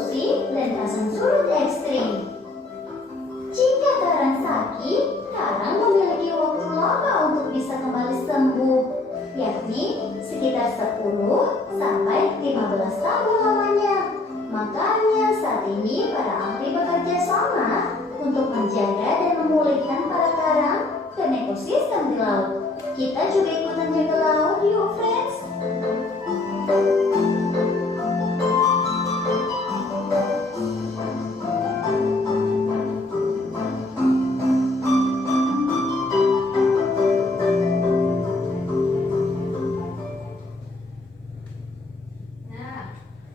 polusi dan pasang surut ekstrim. Jika karang sakit, karang memiliki waktu lama untuk bisa kembali sembuh, yakni sekitar 10 sampai 15 tahun lamanya. Makanya saat ini para ahli bekerja sama untuk menjaga dan memulihkan para karang dan ekosistem di laut. Kita juga ikutan jaga laut yuk friends.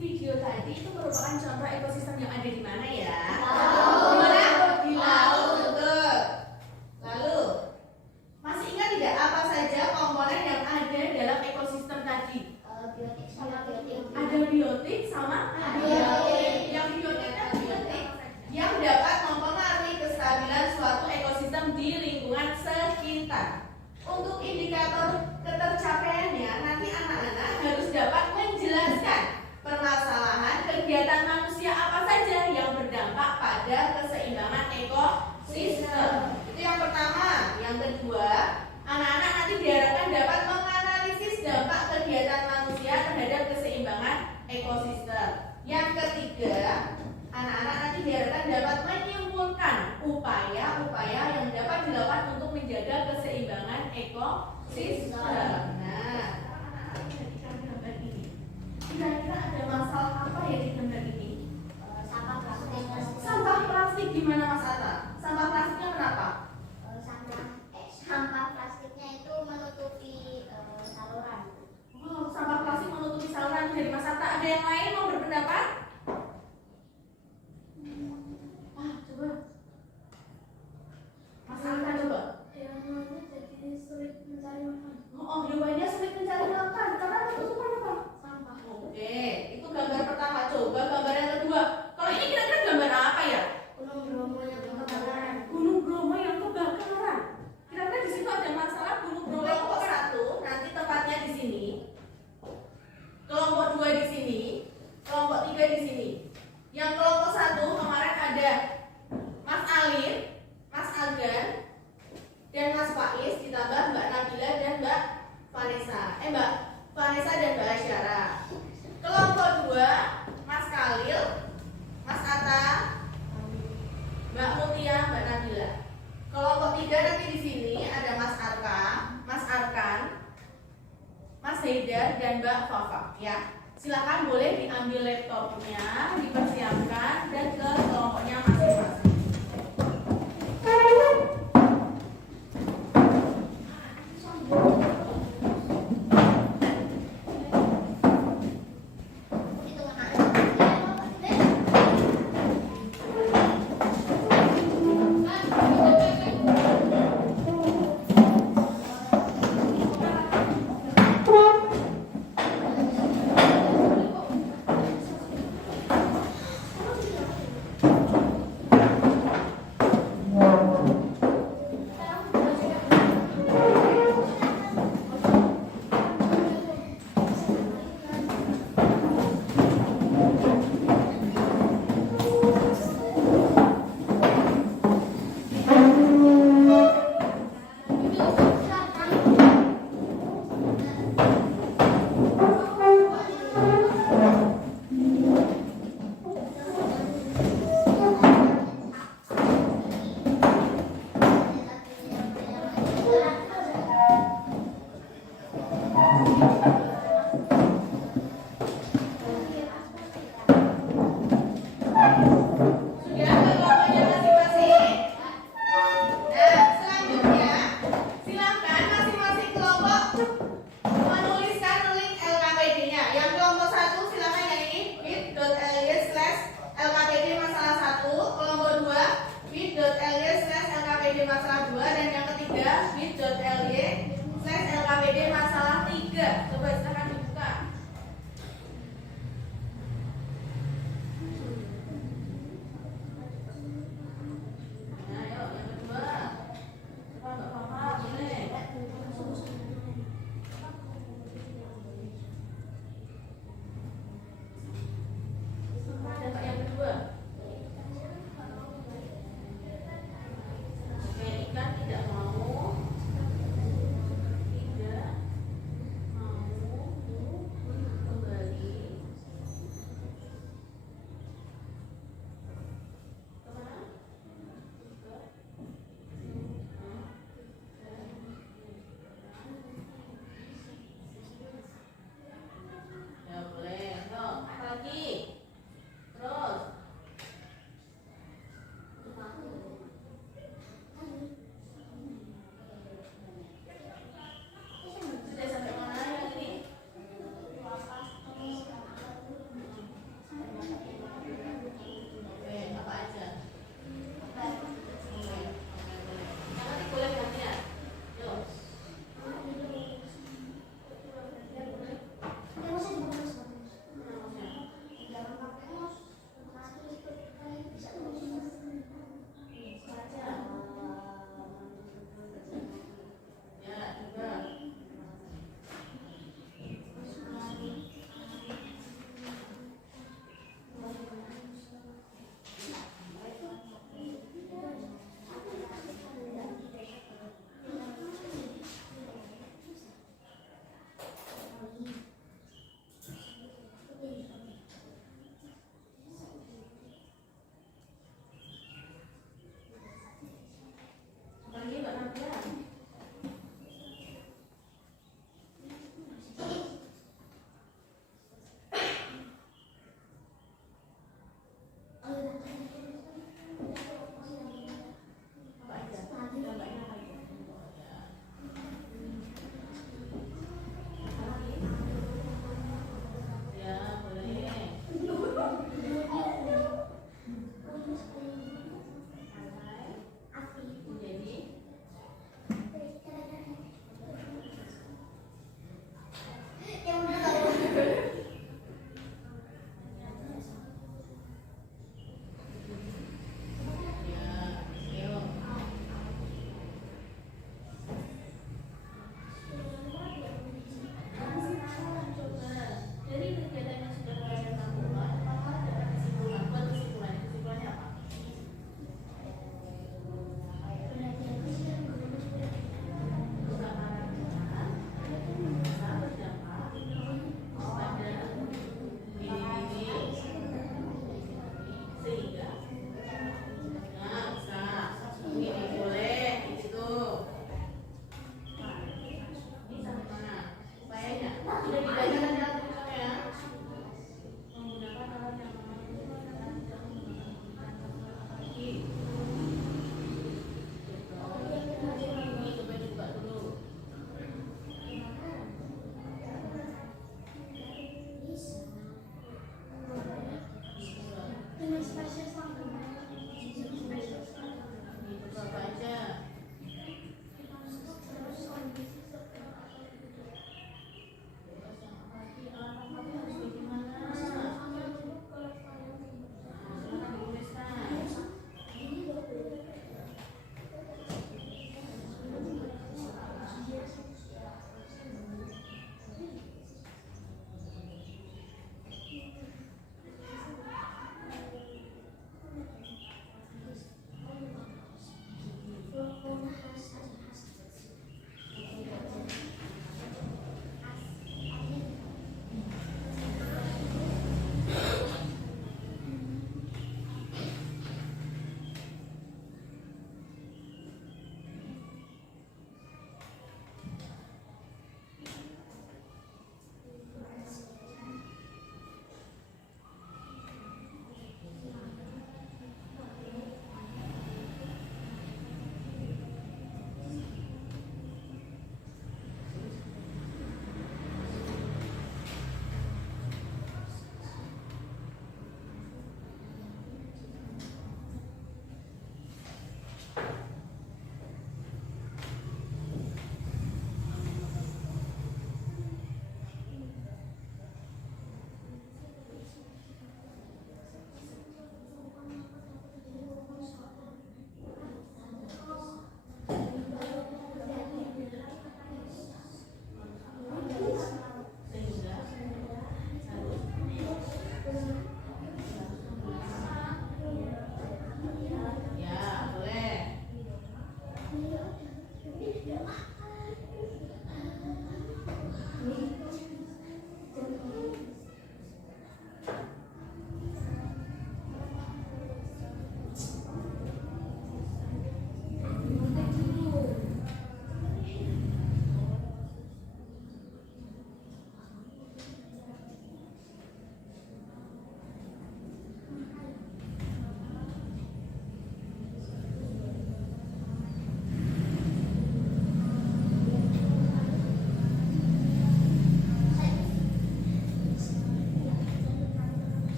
Video tadi itu merupakan contoh ekosistem yang ada di mana ya? Laut. Di mana? Di laut, betul. Lalu, masih ingat tidak apa saja komponen yang ada dalam ekosistem tadi? Biotik sama biotik. Ada biotik sama Biotik. Yang biotik dan biotik yang dapat mempengaruhi kestabilan suatu ekosistem di lingkungan sekitar. Untuk indikator ketercapaiannya, nanti anak-anak harus dapat menjelaskan permasalahan kegiatan manusia apa saja yang berdampak pada keseimbangan ekosistem. Itu yang pertama. Yang kedua, anak-anak nanti diharapkan dapat menganalisis dampak kegiatan manusia terhadap keseimbangan ekosistem. Yang ketiga, anak-anak nanti diharapkan dapat menyimpulkan upaya-upaya yang dapat dilakukan untuk menjaga keseimbangan ekosistem. Nah, anak-anak perhatikan gambar ini. Kira-kira ada masalah apa ya di gambar ini? Sampah plastik. Sampah plastik gimana Mas Atta? Sampah plastiknya kenapa? Sampah plastiknya itu menutupi saluran. Oh, sampah plastik menutupi saluran dari Mas Atta. Ada yang lain mau berpendapat? Coba. Mas Atta coba. Hewannya jadi sulit mencari makan. Oh, hewannya sulit mencari makan karena tertutupan apa? Sampah. Oke, itu gambar pertama. Coba gambar yang kedua. Kalau ini kira-kira gambar apa ya? Gunung Bromo yang kebakaran. Gunung Bromo yang kebakaran. Kira-kira di situ ada masalah Gunung Bromo yang Kelompok kebakaran. 1 nanti tepatnya di sini. Kelompok 2 di sini, kelompok 3 di sini. Yang kelompok 1 kemarin ada Mas Alin, Mas Agan, dan Mas Faiz ditambah Mbak Nabila dan Mbak Vanessa. Mbak Vanessa dan Mbak Asyara. Kelompok 2 Mas Khalil, Mas Atta, Mbak Mutia, Mbak Nabila. Kelompok 3 nanti di sini ada Mas Arka, Mas Arkan, Mas Haidar dan Mbak Fafa ya. Silakan boleh diambil laptopnya, dipersiapkan dan ke kelompoknya masing-masing.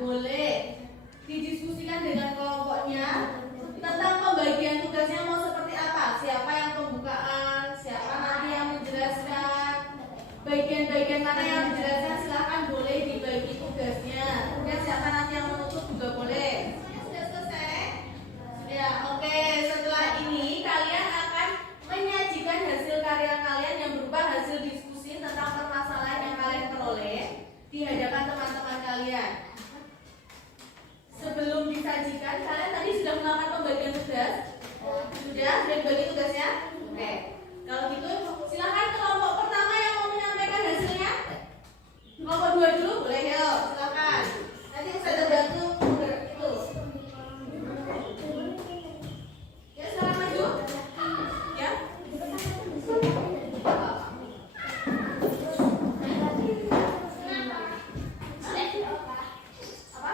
boleh didiskusikan dengan kelompoknya tentang pembagian tugasnya mau seperti apa. Siapa yang pembukaan, siapa nanti yang menjelaskan, bagian-bagian mana yang dijelaskan silahkan boleh dibagi tugasnya. Kemudian siapa nanti yang menutup juga boleh. Sudah selesai? Sudah, oke. Setelah ini kalian akan menyajikan hasil karya kalian yang berupa hasil diskusi tentang permasalahan yang kalian peroleh di hadapan teman-teman kalian. Sebelum disajikan, kalian tadi sudah melakukan pembagian tugas? Sudah dibagi tugasnya? Oke. Kalau gitu, silakan kelompok pertama yang mau menyampaikan hasilnya. Kelompok 2 dulu, boleh ya? Silakan. Nanti saya bantu itu. Ya, silakan maju. Ya. Apa?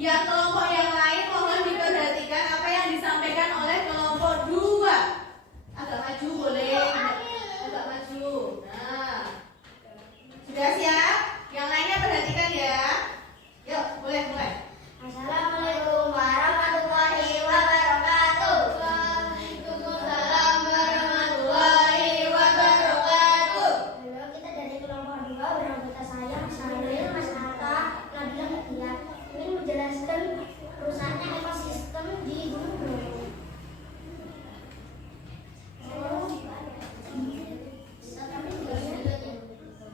Ya, kelompok yang lain mohon diperhatikan apa yang disampaikan oleh kelompok 2. Agak maju boleh, agak maju. Nah, sudah siap? Yang lainnya perhatikan ya. Yuk, boleh, boleh. Assalamualaikum warahmatullahi wabarakatuh. Waalaikumsalam warahmatullahi wabarakatuh. Halo, kita dari kelompok 2 beranggota saya, Mas Halil, Mas Atta, Nabila Mutia. Ingin menjelaskan perusahaan ekosistem di Gunung Bromo.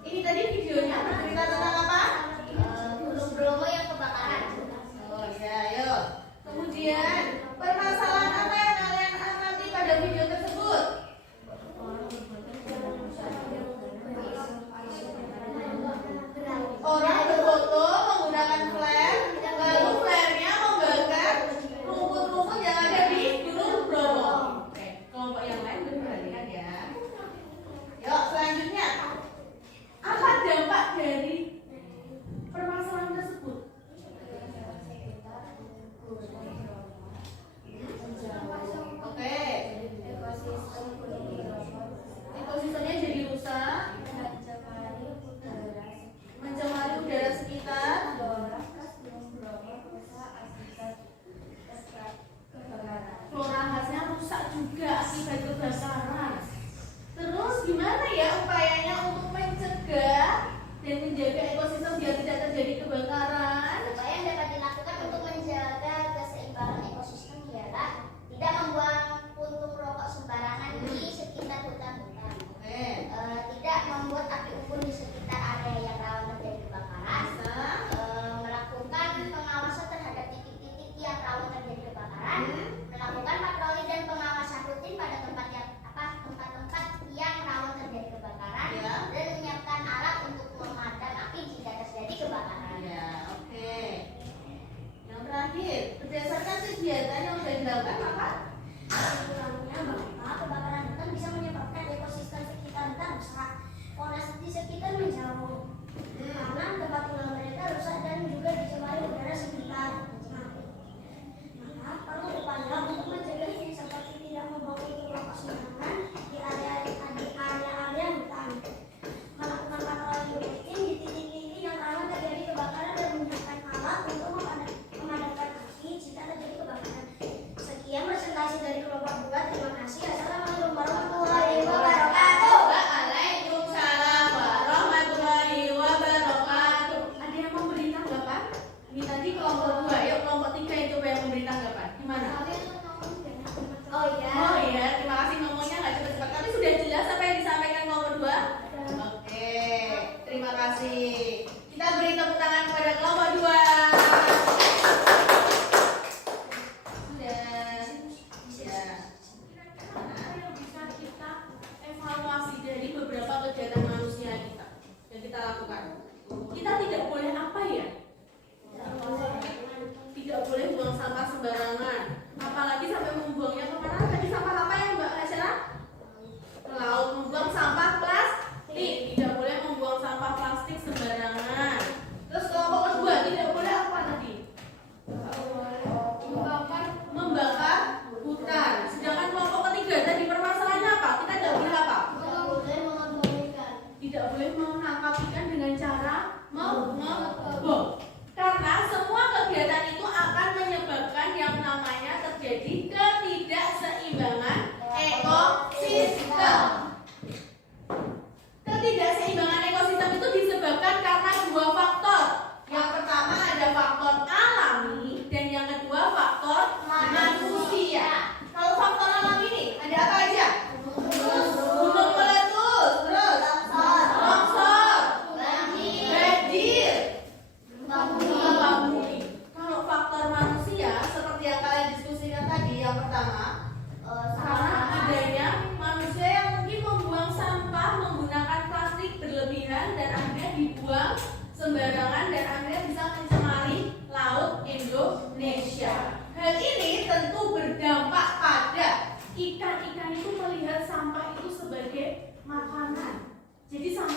Ini tadi videonya bercerita tentang apa? Gunung Bromo yang kebakaran. Oh ya, yuk. Kemudian permasalahan apa yang kalian amati pada video tersebut? Orang berfoto menggunakan flare, lalu flare-nya membakar rumput-rumput yang ada di Gunung Bromo. Oke, kelompok yang lain berperhatikan ya. Yuk, selanjutnya. Apa dampak dari permasalahan tersebut? Oke, ekosistemnya jadi rusak, mencemari udara sekitar, flora khasnya rusak juga akibat kebakaran. Terus gimana ya upayanya untuk mencegah dan menjaga ekosistem biar tidak terjadi kebakaran? Upaya yang dapat dilakukan untuk menjaga keseimbangan ekosistem ialah tidak membuang puntung rokok sembarangan di sekitar hutan-hutan. Oke. Tidak membuat api unggun di sekitar area yang rawan terjadi kebakaran. Bisa. Melakukan pengawasan terhadap titik-titik yang rawan terjadi kebakaran. Melakukan patroli dan pengawasan rutin pada tempat-tempat yang rawan terjadi kebakaran. Ya. Dan menyiapkan alat untuk memadam api jika terjadi kebakaran. Ya, oke. Yang terakhir, berdasarkan kegiatan yang sudah dilakukan maka Kurangnya bahwa kebakaran hutan bisa menyebabkan ekosistem sekitar hutan rusak, pola di sekitar menjauh, karena tempat tinggal mereka rusak dan juga dicemari udara sekitar. Maka perlu upaya untuk mencegah ini seperti tidak membawa puntung rokok sembarangan di area hutan, melakukan patroli rutin di titik-titik yang rawan terjadi kebakaran dan menggunakan alat untuk memadamkan api jika terjadi kebakaran. Sekian presentasi dari kelompok 2. Terima kasih. Assalamualaikum warahmatullahi wabarakatuh. Waalaikumsalam warahmatullahi wabarakatuh. Ada yang mau beri tanggapan? Ini tadi kelompok 2, yuk kelompok 3 itu yang memberi tanggapan. Gimana? Oh iya. Oh iya, terima kasih ngomongnya nggak cepat-cepat. Tapi sudah jelas apa yang disampaikan kelompok 2? Oke, terima kasih. Kita beri tepuk tangan kepada kelompok 2. Sudah. Apa yang bisa kita evaluasi dari beberapa kegiatan manusia kita yang kita lakukan? Kita tidak boleh apa ya? Tidak boleh buang sampah sembarangan. Apalagi sampai membuangnya kemana? Tadi sampah apa ya Mbak Asyara? Ke laut. Membuang sampah plastik. Tidak boleh membuang sampah plastik sembarangan. Terus kelompok kedua tidak boleh apa tadi? Membakar hutan. Sedangkan kelompok ketiga tadi permasalahannya apa? Kita tidak boleh apa? Tidak boleh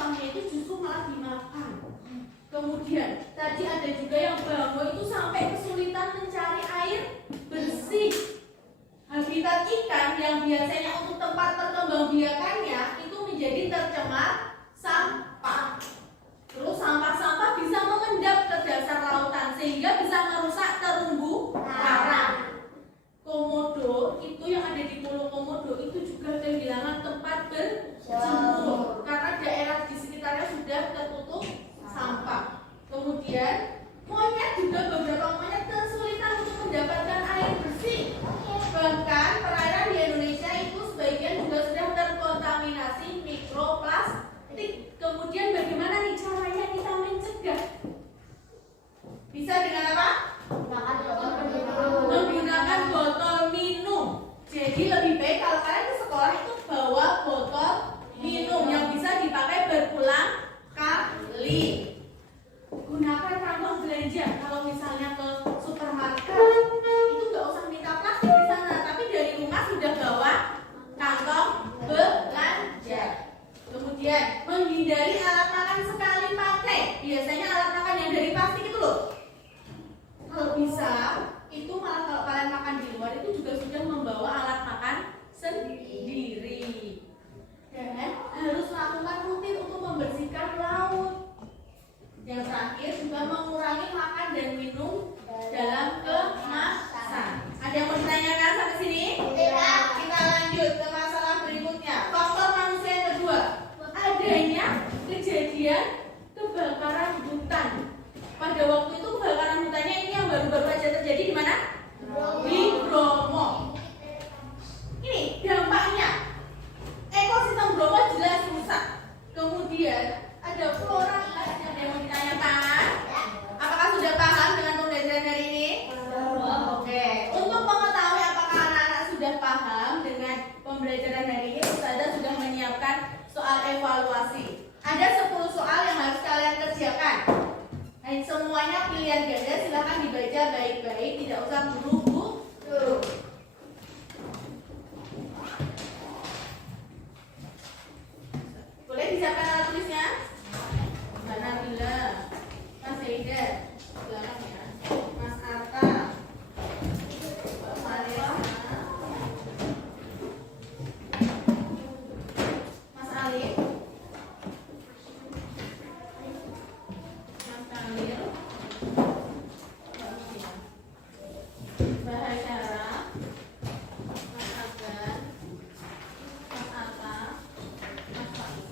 sampahnya itu justru malah dimakan. Kemudian tadi ada juga yang bango itu sampai kesulitan mencari air bersih. Habitat ikan yang biasanya untuk tempat perkembangbiakannya itu menjadi tercemar sampah. Terus sampah-sampah bisa mengendap ke dasar lautan sehingga bisa merusak terumbu karang. Komodo itu yang ada di Pulau Komodo itu juga kehilangan tempat berjemur karena daerah di sekitarnya sudah tertutup sampah. Kemudian monyet juga beberapa monyet kesulitan untuk mendapatkan air bersih. Bahkan perairan di Indonesia itu sebagian juga sudah terkontaminasi mikroplastik. Kemudian bagaimana nih caranya kita mencegah? Bisa dengan apa? Menggunakan botol minum. Jadi lebih baik kalau kalian ke sekolah itu bawa botol minum yang bisa dipakai berulang kali. Gunakan kantong belanja. Kalau misalnya ke supermarket itu nggak usah minta plastik di sana, tapi dari rumah sudah bawa kantong belanja. Kemudian menghindari alat makan sekali pakai. Biasanya alat makan yang dari plastik itu loh. Kalau bisa itu malah kalau kalian makan di luar itu juga sudah membawa alat makan sendiri. Dan harus melakukan rutin untuk membersihkan laut. Yang terakhir juga mengurangi makan dan minum dalam kemasan. Ada yang mau ditanyakan sampai sini? Tidak. Kita lanjut ke masalah berikutnya. Faktor manusia yang kedua, adanya kejadian kebakaran hutan. Pada waktu itu kebakaran hutannya ini yang baru-baru aja terjadi di mana? Di Bromo. Ini dampaknya ekosistem Bromo jelas rusak. Kemudian ada flora yang mau ditanyakan. Apakah sudah paham dengan pembelajaran hari ini? Oke. Untuk mengetahui apakah anak-anak sudah paham dengan pembelajaran hari ini, Ustazah sudah menyiapkan soal evaluasi. Ada 10 soal yang harus kalian kerjakan. Dan semuanya pilihan ganda, silahkan dibaca baik-baik, tidak usah buru-buru. Boleh disiapkan alat tulisnya? Mbak Nabila, Mas Haider, silakan ya. Mas Arta, Mbak Maria, Mas Alif, Mas Kamil, Mbak Haidara, Mas Agan, Mas Atta, Mas Faiz.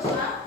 selama